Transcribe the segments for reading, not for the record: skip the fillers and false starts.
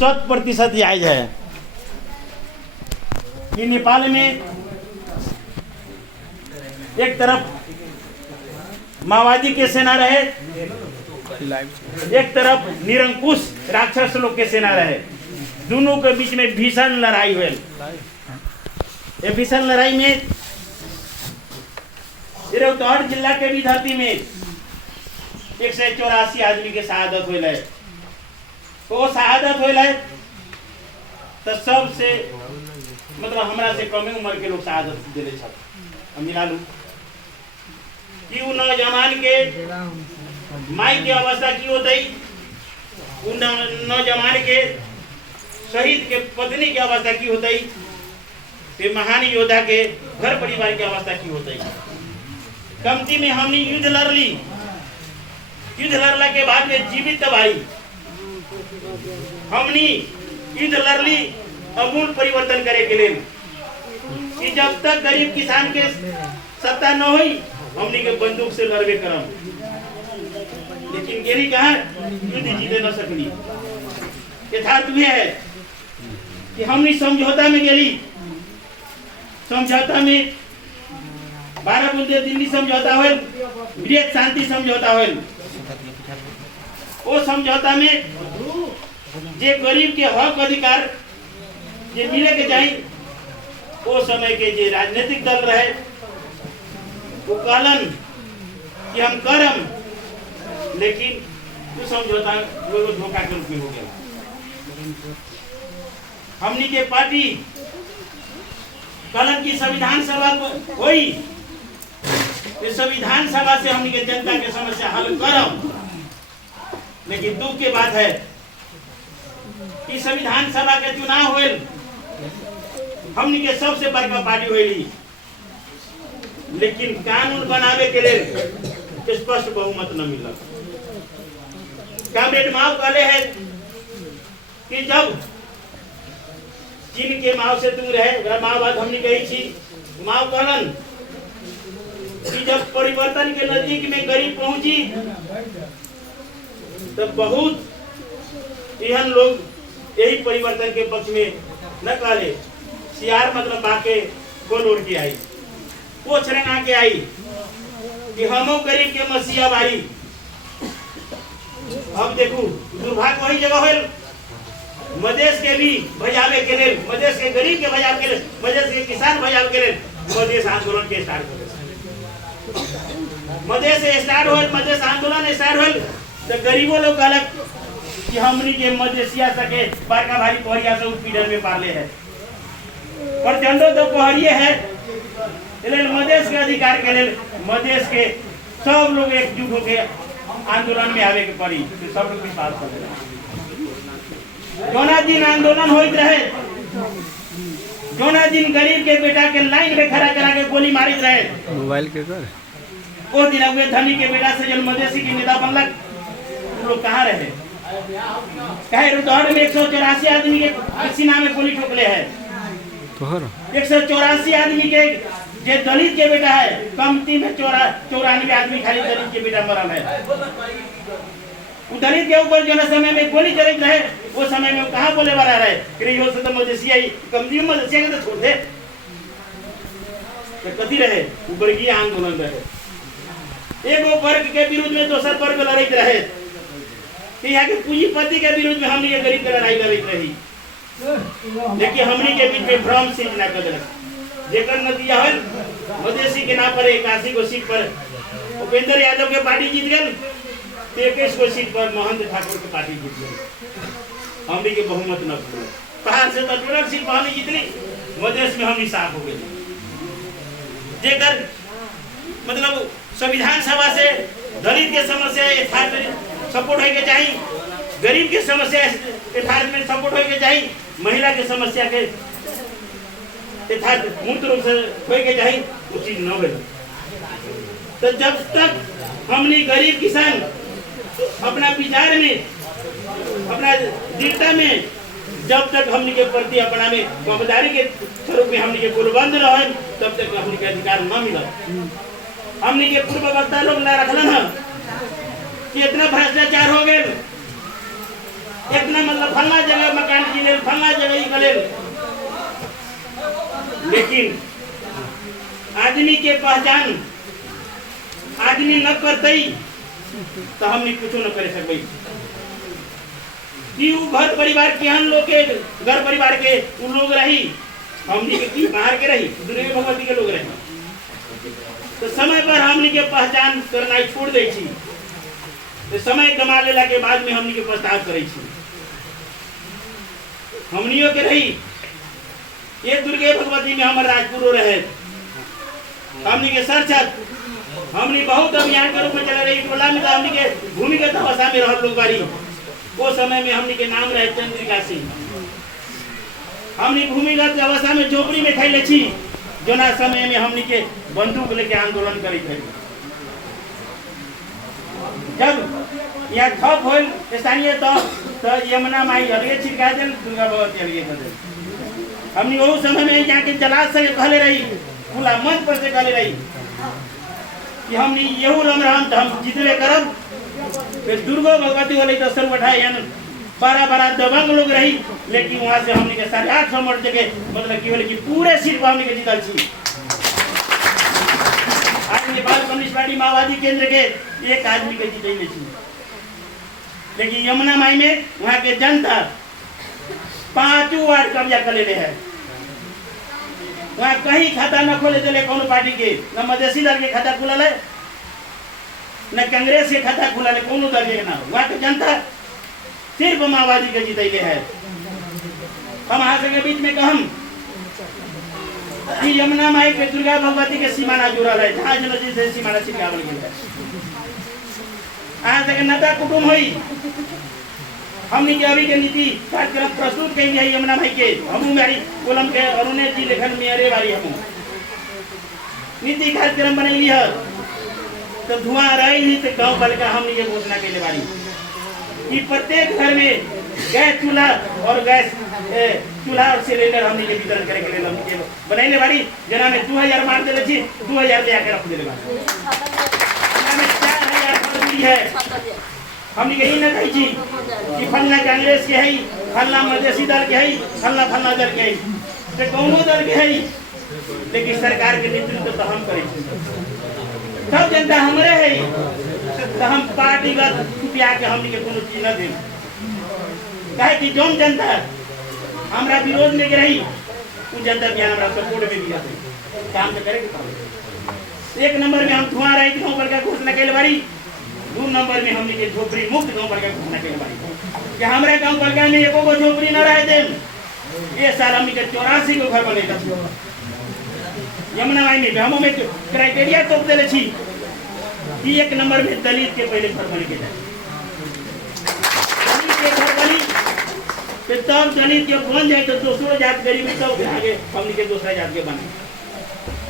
100% जायज है कि नेपाल में एक तरफ माओवादी के सेना रहे, एक तरफ निरंकुश राक्षस लोग के सेना रहे, दोनों के बीच में भीषण लड़ाई हुई। ये भीषण लड़ाई में रौतहट जिला के भी धरती में 184 आदमी के शहादत हुई है। तो शहादत हुई है तो सबसे मतलब हमरा से कम उम्र के लोग शहादत दिले हम मिला लू कि उ नौजवान के माई की अवस्था की होती, उ नौजवान के शहीद के पत्नी की अवस्था की होती, फिर महान योद्धा के घर परिवार की अवस्था की होती। कमती में हमने युद्ध लड़ ली, युद्ध लड़ला के बाद में जीवित तबाही, हमने युद्ध लड़ ली अमूल परिवर्तन करे के लिए कि जब तक गरीब किसान के सत्ता न हुई हमने के बंदूक से लड़बे करम, लेकिन गेली कहा युद्ध जीते न सकली। यथार्थ यह है कि हमने समझौता में गेली, समझौता में 12 बूंदे दिल्ली समझौता हुए, बृहत शांति समझौता हुए। वो समझौता में जे गरीब के हक अधिकार जे मिले के चाहिए, वो समय के जे राजनीतिक दल रहे वो कहलन कि हम करम, लेकिन वो समझौता वो धोखा के रूप में हो गया। हमनी के पार्टी कहलन की संविधान सभा हुई, इस संविधान सभा से हमनी के जनता के समस्या हल करम, लेकिन दुख के बात है कि संविधान सभा के चुनाव हुए, हमनी के सबसे बड़का पार्टी हुई, लेकिन कानून बनावे के लिए स्पष्ट बहुमत न मिला। कॉमरेड माओ कहले है कि जब चीन के माओ से दूर है, माओवाद हमने कही थी, माओ कहलन कि जब परिवर्तन के नजदीक में गरीब पहुंची तो बहुत एहन लोग यही परिवर्तन के पक्ष में न कहले, सियार मतलब बाके गोल उड़ के आई, वो छरंगा के आई कि हमो गरीब के मसीहा बारी। अब देखू दुर्भाग्य वही जगह है, मधेश के भी भजावे के लिए, मधेश के गरीब के भजावे के लिए, मधेश के किसान भजावे के लिए मधेश आंदोलन के स्टार्ट हो, मधेश से स्टार्ट हो, मधेश आंदोलन स्टार्ट हो, तो गरीबों लोग अलग कि हमनी के मधेसिया सके बारका भारी पहरिया से उत्पीड़न में पाले है, प्रचंडो तो पहरिए है, मधेश के अधिकार के लिए मधेश के सब लोग एकजुट होकर आंदोलन में आवे के पड़ी, तो सब लोग विश्वास कर जोना दिन आंदोलन होइत रहे, जोना दिन गरीब के बेटा के लाइन में खड़ा करा के गोली मारित रहे, मोबाइल के कर वो दिन हुए धनी के बेटा से जन मधेसी के नेता बनलक, लोग कहाँ रहे? कहे रुदौड़ में 184 आदमी के सीना में गोली ठोकले है, 184 आदमी के जे दलित के बेटा है, कमती में 94 आदमी खाली दलित के बेटा मरल है। दलित के ऊपर जो समय में गोली चलित रहे, वो समय में कहाँ बोले वाला रहे कि यो से तो मधेसिया ही कमती में मधेसिया के तो छोड़ दे, तो कथी रहे वर्गीय आंदोलन रहे, एक वर्ग के विरुद्ध में दूसर वर्ग लड़ाई रहे, यहाँ के पूंजीपति के विरुद्ध में हमने ये गरीब की लड़ाई लड़ाई रही, लेकिन हमनी के बीच में भ्रम सिंह ना कर देलक, जेकर नतीजा है मधेसी के नाम पर 81 गो सीट पर उपेंद्र यादव के पार्टी जीत गए, 21 गो सीट पर महंत ठाकुर के पार्टी जीत गए, हमनी के बहुमत न मिला, पहाड़ से तटवर्ग सीट पर हमनी जीतली, मधेश में हमनी साफ हो गए, जेकर मतलब संविधान सभा से दलित के समस्या यथार्थ सपोर्ट होके चाहिए, गरीब के समस्या यथार्थ में सपोर्ट होके चाहिए, महिला के समस्या के यथार्थ मूर्त रूप से होके चाहिए, वो चीज न हो। तो जब तक हमने गरीब किसान अपना विचार में, अपना दृढ़ता में, जब तक हमने के प्रति अपना में वफादारी के स्वरूप में हमने के गुणबंद रहे, तब तक हमने के अधिकार न मिला। हमने के पूर्व वक्ता लोग ला रखलन है कि इतना भ्रष्टाचार हो गए, इतना मतलब फलना जगह मकान फलना जगह गले, लेकिन आदमी के पहचान आदमी न करते तो हमने कुछ न कर सकते कि घर परिवार के हम लोग के घर परिवार के उन लोग रही, हमने के बाहर के रही, दुर्गा भगवती के लोग रही। तो समय पर हमने के पहचान करना छोड़ दे छी, तो समय कमा लेला के बाद में हमने के प्रस्ताव करे छी। हमनियों के रही ये दुर्गे भगवती में हमारे राजपुर रहे, हमने के सरछत हमने बहुत अभियान के रूप में चला रही टोला में, हमने के भूमिगत अवस्था में रह लोग बारी। वो समय में हमने के नाम रहे चंद्रिका सिंह, हमने भूमिगत अवस्था में झोपड़ी में खैले छी, जोना समय में हमने के बंदूक लेके आंदोलन करी थे। जब यहाँ ठप हो स्थानीय तो यमुना माई अलगे छिड़का दे, दुर्गा भगवती अलगे कर दे। हमने वो समय में यहाँ के जलाश से कहले रही, खुला मंच पर से कहले रही कि हमने यहू रम तो हम जितने करब। फिर दुर्गा भगवती वाले तो सर उठाए 12 दबंग लोग रही, लेकिन वहां से हमने के 850 मर जगह मतलब की बोले कि पूरे सीट पर हमने के जीतल छी। आज नेपाल कम्युनिस्ट पार्टी माओवादी केंद्र के एक आदमी के जीते छी, लेकिन यमुना माई में वहां के जनता 5 वार्ड कब्जा कर ले है। वहाँ कहीं खाता न खोले चले कौन पार्टी के, न मधेसी दल के खाता खुला है, न कांग्रेस के खाता खुला है, कौन दल के ना। वहाँ के जनता सिर्फ माओवादी के जीते है। हम यहाँ के बीच में कहम कि यमुना माई के दुर्गा भगवती के सीमाना जुड़ल है, जहाँ जन से सीमाना छिड़कावल गया है। आज तक नेता कुटुम हुई, हमने के अभी के नीति कार्यक्रम प्रस्तुत करेंगे है यमुना भाई के, हम मेरी कोलम के अरुणे जी लेखन में अरे बारी हम नीति कार्यक्रम बनैली है। तो धुआं रही नहीं तो गाँव बल का हमने ये घोषणा के लिए बारी कि प्रत्येक घर में गैस चूल्हा और सिलेंडर हमने ये वितरण करे के लिए हमने बनैले बारी। जना में 2000 मार देले छी, 2000 ले आके रख देले बारी। जना में 4000 है। हमने कही न कही छी कि फलना कांग्रेस के है, फलना मधेसी दल के है, फलना दल के है, तो कौनो दल के है, लेकिन सरकार के नेतृत्व तो हम करे। सब जनता हमारे है, तो हम पार्टीगत रुपया के हमने के कोनो चीज न दे। काहे कि जौन जनता हमरा विरोध में रही, वो जनता भी हमरा सपोर्ट में भी आते काम तो करे। 1 नंबर में हम धुआं रही गाँव पर का घोषणा कैले बारी, 2 नंबर में हमने के झोपड़ी मुक्त गाँव पर का घोषणा कैले बारी कि हमारे गाँव पर का में एको गो झोपड़ी न रहे देम। ये साल हमने के 84 गो घर बने यमुना माई में। हम में क्राइटेरिया तोप देले छी कि 1 नंबर में दलित के पहले घर बने के जाए, दलित के घर बनी तो तब दलित के बन जाए तो दूसरो जात गरीबी तब आगे हमने के दूसरा जात के बने।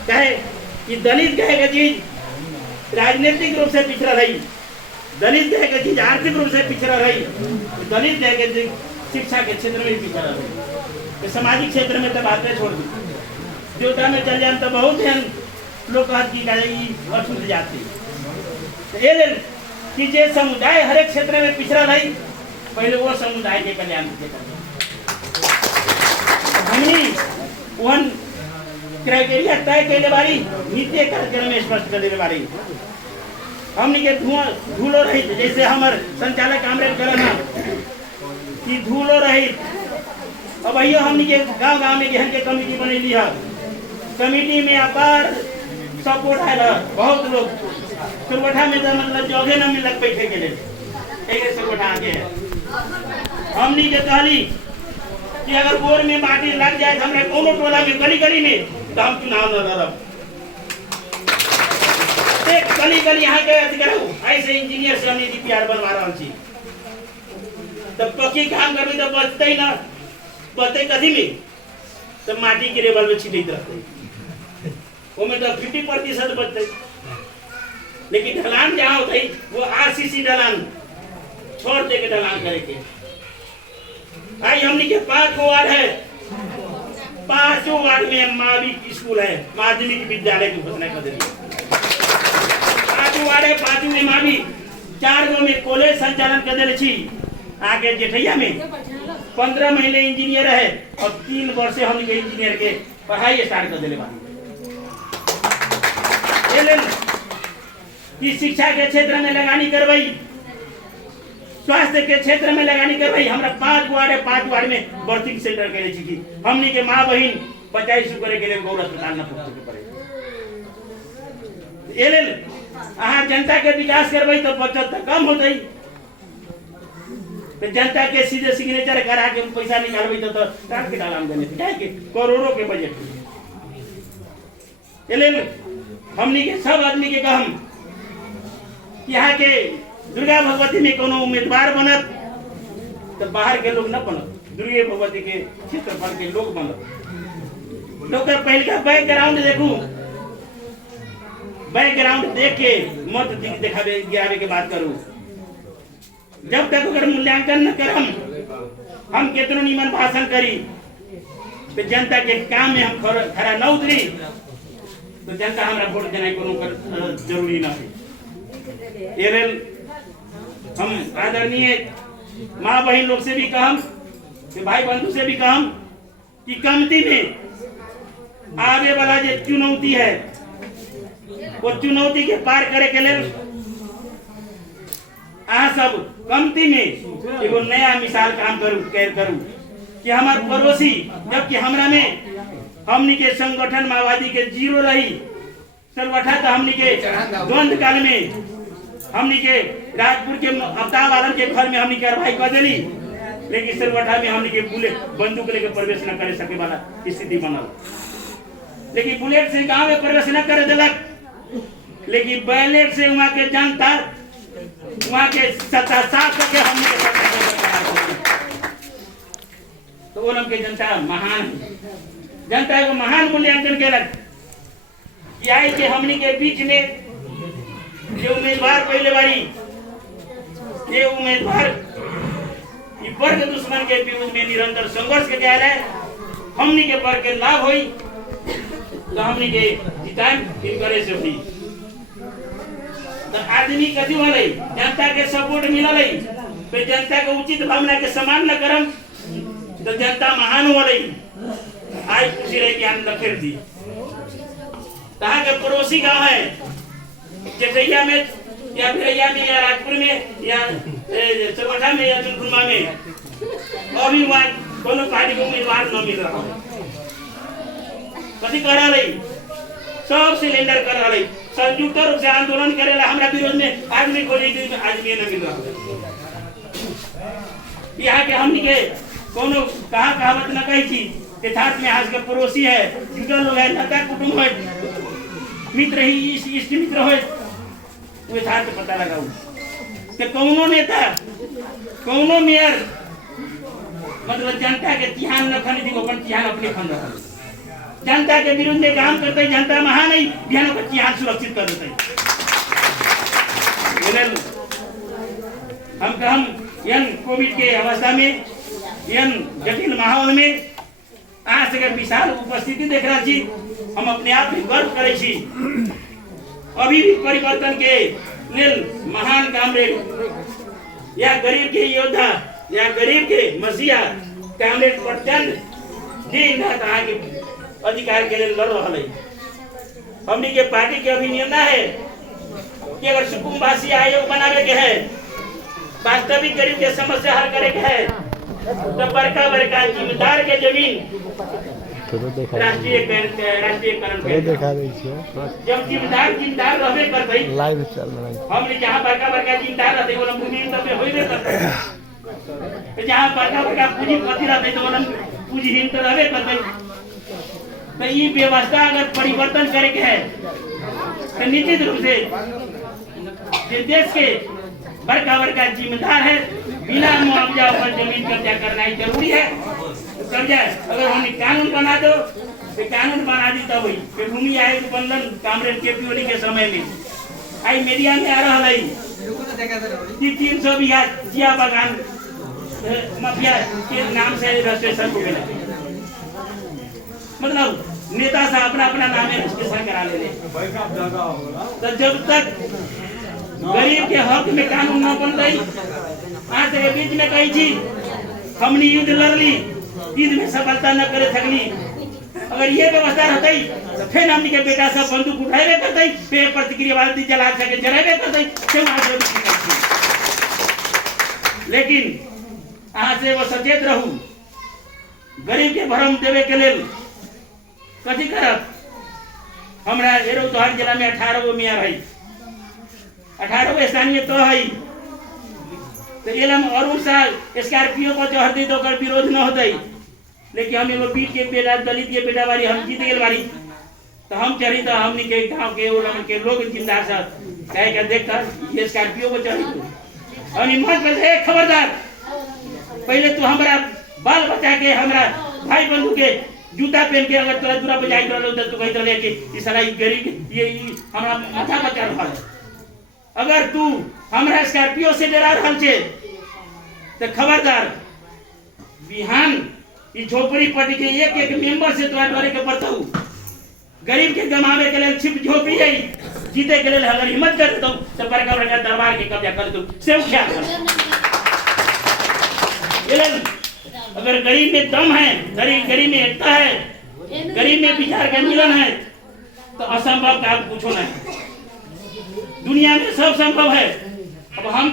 कहे कि दलित कहे चीज राजनीतिक रूप से पिछड़ा रही, दलित कहे चीज आर्थिक रूप से पिछड़ा रही, दलित कहे शिक्षा के क्षेत्र में पिछड़ा रही, तो सामाजिक क्षेत्र में तो बातें छोड़ दी। देवता में चल जाए तो बहुत है लोग अछूत जाते कि जे समुदाय हर एक क्षेत्र में पिछड़ा रही, पहले वो समुदाय के कल्याण हमनी वन क्राइटेरिया तय कैले बारी, नीति कार्यक्रम में स्पष्ट कर देले बारी। हमनी के धूलो रहित, जैसे हमार संचालक कामरेड करना कि धूलो रहित। अब भैया हमनी के गांव में गेहन के कमेटी बनैली है, कमेटी में अपार सपोर्ट आयल, बहुत लोग सुरवठा में तो मतलब जगह न मिलक बैठे के लिए, एक सुरवठा आगे है। हमनी के कहली कि अगर बोर में माटी लग जाए तो हमारे कोनो टोला में गली में तो हम चुनाव न लड़ब। एक गली यहाँ के अधिकार ऐसे इंजीनियर से हमने डीपीआर बनवा रहा छी, तब पक्की काम करबे तो बचते ना, बचते कथी में तो माटी के लेवल में छिटैत रहते, ओमे तो 50% बचते। लेकिन ढलान जहाँ होता है वो आरसीसी ढलान छोड़ दे के ढलान करे के। आई हमने के 5 वार्ड है, 5 वार्ड में मावी स्कूल है, माध्यमिक विद्यालय की घोषणा कर दी। 5 वार्ड है, 5 में मावी, 4 गो में कॉलेज संचालन कर दिले छी। आगे जेठैया में 15 महीने इंजीनियर है और 3 वर्ष से हम इंजीनियर के पढ़ाई स्टार्ट कर दिले बानी। कि शिक्षा के क्षेत्र में लगानी करवाई, स्वास्थ्य के क्षेत्र में लगानी करवाई। हमरा 5 वार्ड है, 5 वार्ड में बर्थिंग सेंटर करे छी कि हमनी के माँ बहिन 25 करे के लिए गौर अस्पताल न पहुंचे पड़े। अहाँ जनता के विकास करवाई तो बचत तो कम होतई। तो जनता के सीधे सिग्नेचर करा के पैसा निकालबे तो काट के डालाम देने क्या के करोड़ों के बजट। हमनी के सब आदमी के कहम यहाँ के दुर्गा भगवती में कोनो उम्मीदवार बनत तो बाहर के लोग न बनत, दुर्गा भगवती के क्षेत्रफल के लोग बनत। लोग का पहले का बैकग्राउंड देखू, बैकग्राउंड देख के मत दिखावे गिरावे के बात करूं। जब तक अगर मूल्यांकन न करम हम कितनो निमन भाषण करी तो जनता के काम में हम खरा न उतरी तो जनता हमरा वोट देना कोनो जरूरी न है। हम आदरणीय माँ बहन लोग से भी कहम, भाई बंधु से भी कहम कि कमती में आगे वाला जो चुनौती है वो चुनौती के पार करे के लिए आप सब कमती में एगो नया मिसाल काम करूं कि हमारे पड़ोसी, जबकि हमरा में हमनी के संगठन माओवादी के 0 रही सर्वथा तो हमनी के द्वंद काल में हमनी के राजपुर के अवतार वालन के घर में हमनी के कार्रवाई कर देली, लेकिन सर्वथा में हमनी के बुलेट बंदूक लेके प्रवेश न करे सके वाला स्थिति बनल। लेकिन बुलेट से गांव में प्रवेश न करे देलक, लेकिन बैलेट से वहां के जनता वहां के सत्ता साफ करके हमनी के तो वो लोग के जनता महान, जनता को महान मूल्यांकन केलक। आई के हमनी के बीच में जो उम्मीदवार पहले बारी ये उम्मीदवार वर्ग दुश्मन के विरुद्ध में निरंतर संघर्ष के गया है। हमनी के वर्ग के लाभ हुई तो हमनी के जितान इनकरे से हुई तो आदमी कथी वाले जनता के सपोर्ट मिला लई तो जनता के उचित भावना के सम्मान न करम तो जनता महान हो रही। आज खुशी रही कि हम फिर दी कहाँ के पड़ोसी गांव है जटैया में या भिरैया में या राजपुर में या सरवटा में या चुनकुरमा में अभी वहाँ दोनों पार्टी को उम्मीदवार न मिल रहा है। कथी कर रही सब सिलेंडर कर रही संयुक्त रूप से आंदोलन करेला हमरा विरोध में आदमी खोजी आदमी न मिल रहा। यहाँ के हमनी के कोनो कहावत न कही थी यथार्थ में आज के पड़ोसी है जुटल लोग है नेता कुटुंब है मित्र ही इष्ट मित्र हो यथार्थ पता लगाऊ कि कौनो नेता कौनो मेयर मतलब जनता के तिहान न खनी थी अपन तिहान अपने खन रहा जनता के विरुद्ध में काम करते जनता महान नहीं बिहानों का तिहान सुरक्षित कर देते। हम यन कोविड के अवस्था में यन जटिल माहौल में आज के विशाल उपस्थिति देख रहा छी हम अपने आप में गर्व करे छी। अभी भी परिवर्तन के लेल महान कामरेड या गरीब के योद्धा या गरीब के मसीहा कामरेड प्रचंड दिन रात आगे अधिकार के लिए लड़ रहा है। हमनी के पार्टी के अभियान है कि अगर सुकुम्बासी आयोग बनावे के है वास्तविक गरीब के समस्या हल करे के है तो बड़का बड़का जिम्मेदार के जमीन राष्ट्रीयकरण जब जिम्मेदार रहबे करते लाइव चल रहा है हमने जहां बड़का जिम्मेदार रहते वो भूमि तब होइबे करते जहां बड़का पूंजीपति रहते तो वो पूंजीहीन तो रहबे करते। तो ये व्यवस्था अगर परिवर्तन करे के है तो निश्चित रूप से देश के बड़का जिम्मेदार है बिना मुआवजा पर जमीन कब्जा करना ही जरूरी है। कब्जा अगर हमने कानून बना दो तो कानून बना दी तब हुई भूमि आयोग बनलन कामरेड केपी ओली के समय में आई मीडिया में आ रहा है कि 300 बीघा जिया बागान माफिया के नाम से रजिस्ट्रेशन हो गया। मतलब नेता से अपना नाम रजिस्ट्रेशन करा ले तो जब तक गरीब के हक में कानून न बन रही आज के बीच में कही थी हमने युद्ध लड़ ली, युद्ध में सफलता न करे थकनी। अगर ये व्यवस्था रहती तो फिर हमने के बेटा सब बंदूक उठाए करते, पे प्रतिक्रिया वाली जला सके जराबे करते। लेकिन अहाँ से वो सचेत रहू, गरीब के भरम देवे के लेल कथी करब। हमरा एरो तोहर जिला में 18 गो मियाँ भाई, 18 गो स्थानीय तो है, तो एलम अरुण साल स्कॉर्पियो को चढ़ दी तो कर विरोध न होते। लेकिन हम एगो पीठ के बेटा, दलित के बेटा बारी हम जीत गए बारी, तो हम चढ़ी तो हमने के गांव के उलम के लोग जिंदा सा कहे के देख कर ये स्कॉर्पियो को चढ़ी तो और हिम्मत में खबरदार, पहले तू हमारा बाल बचा के हमारा भाई बंधु के जूता पहन के अगर तोरा दूरा बजाई तो तू कही तो लेके इस सारा गरीब ये हमारा माथा बचा रहा है। अगर तू हमारा स्कॉर्पियो से डरा रहा छे तो खबरदार, बिहान ई झोपड़ी पट्टी के एक एक मेंबर से तोरा डरे के पड़ता हूँ। गरीब के गमावे के लिए छिप झोपड़ी है, जीते के लिए अगर हिम्मत कर तो बड़का बड़का दरबार के कब्जा कर दो से क्या अगर गरीब में दम है, गरीब में एकता है, गरीब में विचार का मिलन है तो असंभव का पूछो नहीं। दुनिया में सब संभव है। अब हम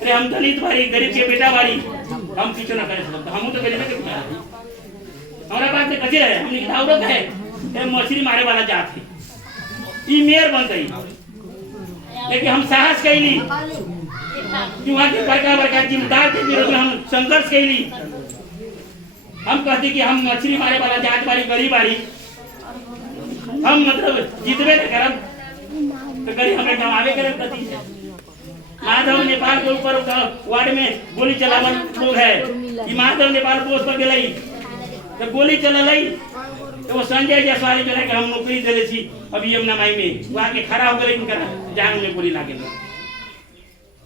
अरे हम दलित बारी, गरीब के बेटा बारी, हम पीछे ना करे सकते। हम तो गरीब के बेटा, हमारा बात में कचे है, हमने औरत है, ये मछली मारे वाला जात है, ये मेयर बन गई। लेकिन हम साहस कैली कि वहाँ के बड़का जिम्मेदार के विरोध में हम संघर्ष कैली। हम कहते कि हम मछली मारे वाला जात बारी, गरीब बारी, हम मतलब जीतबे न करब तो गरीब हमें कमावे करे प्रति है। माधव नेपाल के ऊपर वार्ड में गोली चलावन लोग है कि माधव नेपाल पोस्ट पर गई तो गोली चलल तो वो संजय जायसवाल जो है कि हम नौकरी दिले छी अभी यमुना माई में, वहाँ के खड़ा हो गए उनका जान में गोली लागे।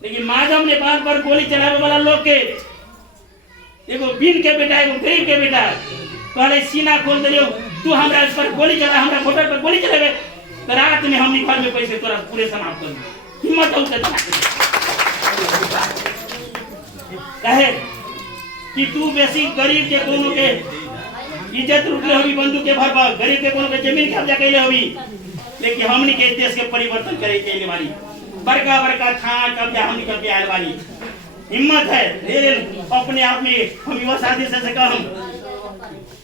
लेकिन माधव नेपाल पर गोली चलावे वाला लोग के एगो बिन के बेटा, एगो गरीब के बेटा कहले सीना खोल दियो, तू हमरा इस पर गोली चला, हमरा वोटर पर गोली चलावे तो रात में हम घर में पैसे तोरा पूरे समाप्त कर दे। हिम्मत हो कहे कि तू बेसी गरीब के कोनो के इज्जत लुटले होगी, बंदूक के भर पर गरीब के कोनो के जमीन कब्जा कैले होगी। लेकिन हमनी के देश के परिवर्तन करे के वाली बड़का बड़का थान कब्जा हमनी करके आए वाली हिम्मत है। अपने आप में हम युवा साथी से कहूं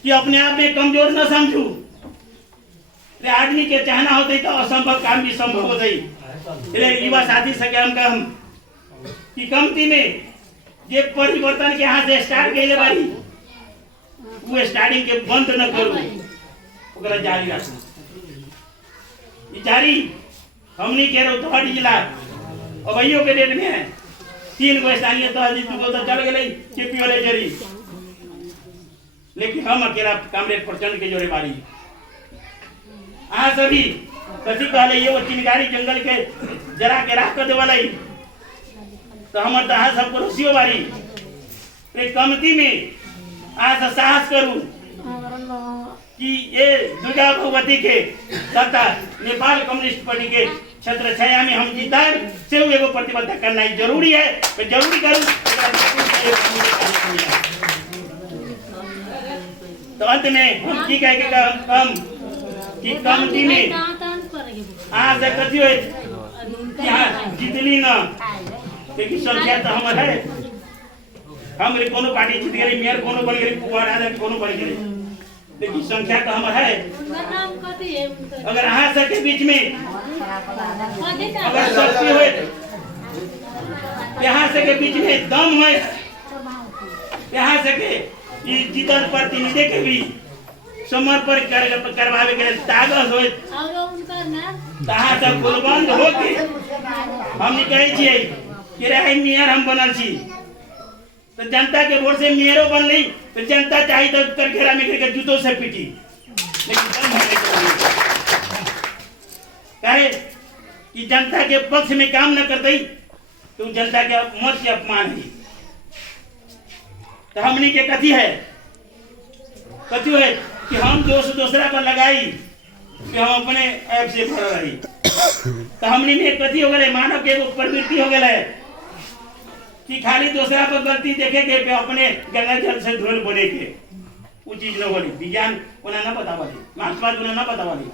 कि अपने आप में कमजोर न समझू। आदमी के चाहना होते तो असंभव काम भी संभव हो जाए। युवा साथी से हम कहूं कि कमती में ये परिवर्तन के यहाँ से स्टार्ट कैले बारी वो स्टार्टिंग के बंद न करू, ओकरा जारी रखू। जारी हमनी के रोहतक जिला अबैयो के डेट में 3 गो स्थानीय तहसील तो चल गए केपी वाले जरी, लेकिन हम अकेला कामरेड प्रचंड के जोड़े बारी। सभी कथी कहले ये वो चिंगारी जंगल के जरा के राख कर देवाला तो हमर तो सबको रोसियो बारी। कमती में आज साहस करूं कि ये दुर्गा भगवती के सत्ता नेपाल कम्युनिस्ट पार्टी के छत्र छाया में हम जीताए से एगो प्रतिबद्धता करना जरूरी है, तो जरूरी करूं। तो अंत में हम की कह के हम कि कमती में आज कथी हो जितनी न लेकिन संख्या तो हमर है, हम कोनो पार्टी जीत गए, मेयर कोनो बन गए, वार्ड कोनो बन गए, लेकिन संख्या तो हमर है। अगर अहाँ सबके बीच में अगर शक्ति हो, यहाँ से के बीच में दम है, यहाँ से के जीतल प्रतिनिधि के भी समर्पण करवावे के ताकत हो, तहाँ तक कुर्बान हो के हम कहे छिए कि रहे मेयर हम बनल छी तो जनता के वोट से मेयरो बन ली तो जनता चाहिए तो करखेरा में करके जूतों से पीटी, लेकिन कहे कि जनता के पक्ष में काम न करते तो जनता के मत के अपमान है। तो हमने के कथी है कि हम दूसरा पर लगाई कि हम अपने ऐप से भर रही। तो हमने में कथी हो गए, मानव के प्रवृत्ति हो गए कि खाली दूसरा पर गलती देखे के पे अपने गंगा जल से धोल बोले के वो चीज न बोली। विज्ञान उन्हें ना पता वाली, मार्क्सवाद उन्हें ना पता वाली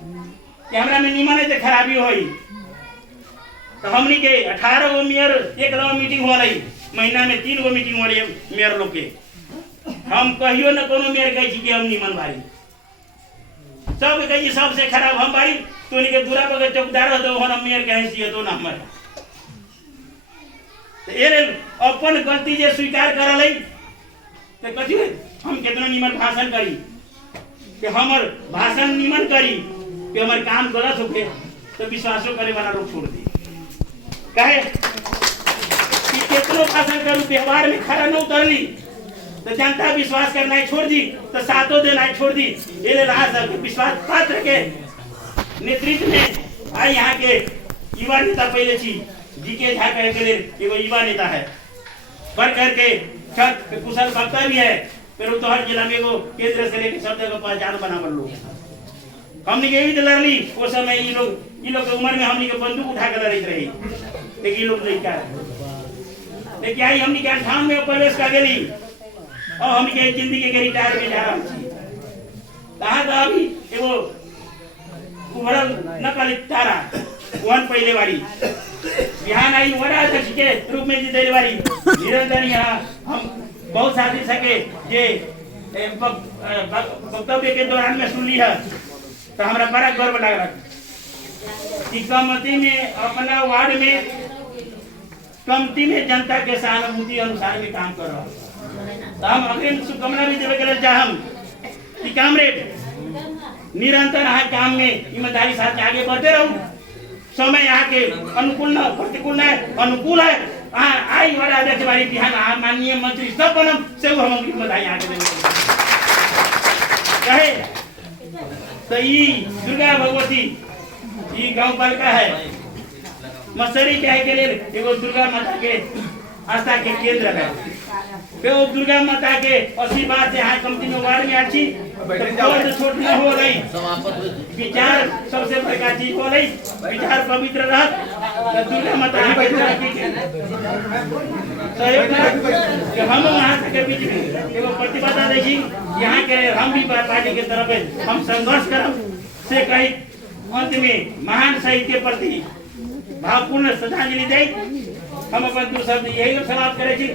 कि हमरा में निमन है तो खराबी होई। तो हमनी के 18 गो मेयर एक मीटिंग हो रही, महीना में 3 गो मीटिंग हो रही है मेयर लोग के। हम कहियो न कोनो मेयर कही कि हम निमन बारी, सब कही सबसे खराब हम बारी। तो के दूरा पर चौकीदार हो तो हम मेयर के हैसियत हो ना हमारे। तो ये अपन गलती जे स्वीकार करल तो कथी हम कितना निमन भाषण करी कि हमर भाषण निमन करी कि हमारे काम गलत होके तो विश्वासो करे वाला लोग छोड़ दी। कहे कि कितनो भाषण करूँ व्यवहार में खरा न उतरली तो जनता विश्वास करना छोड़ दी तो सातों देना छोड़ दी। ये विश्वास पात्र के नेतृत्व में आई यहाँ के युवा नेता पहले छी जीके झा कहे के लिए एगो युवा नेता है, बढ़ करके कुशल वक्ता भी है। फिर तो हर जिला में एगो केंद्र से लेकर सब जगह पहचान बना कर लोग हमने के भी तो लड़ली। वो समय ये लोग के उम्र में हमने के बंदूक उठा कर लड़ते रही, लेकिन ये लोग लड़का है। लेकिन आई हमने के 58 में प्रवेश कर गई और हमने के जिंदगी के रिटायर में जा रहा कहा था अभी एगो उभरल नकल तारा वन पहले वाली बिहान आई वड़ा अध्यक्ष के रूप में जीते वाली निरंतर यहाँ हम बहुत साथी सके जे वक्तव्य के दौरान में सुन ली है तो हमारा बड़ा गर्व लग रहा कि कमती में अपना वार्ड में कमती में जनता के सहानुभूति अनुसार भी काम कर रहा हूँ। तो हम अग्रिम शुभकामना भी देवे के चाहम कि कामरेड निरंतर यहाँ काम में ईमानदारी साथ आगे बढ़ते रहूं। समय यहाँ के अनुकूल न प्रतिकूल न अनुकूल है। आई वाला अध्यक्ष वाली बिहान माननीय मंत्री सब बनम से हम बधाई यहाँ के कहे तो ये दुर्गा भगवती ये गांव पर का है मसरी के लिए एगो दुर्गा माता के आस्था के केंद्र है। वो दुर्गा माता के आशीर्वाद से यहाँ कमती में वार्ड में अच्छी तो छोट न हो रही, विचार सबसे बड़का चीज हो रही, विचार पवित्र रह तो दुर्गा माता तो हम वहाँ के बीच में एगो प्रतिबद्धता देखी यहाँ के हम भी पार्टी के तरफ हम संघर्ष करब से कही अंत में महान शहीद के प्रति भावपूर्ण श्रद्धांजलि दे हम अपन 2 शब्द यही समाप्त करे छी।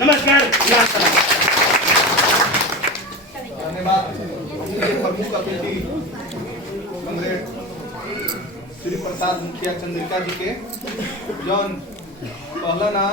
नमस्कार। धन्यवाद। प्रमुख अतिथि कॉमरेड श्री प्रसाद मुखिया चंद्रिका जी के जौन कहला ना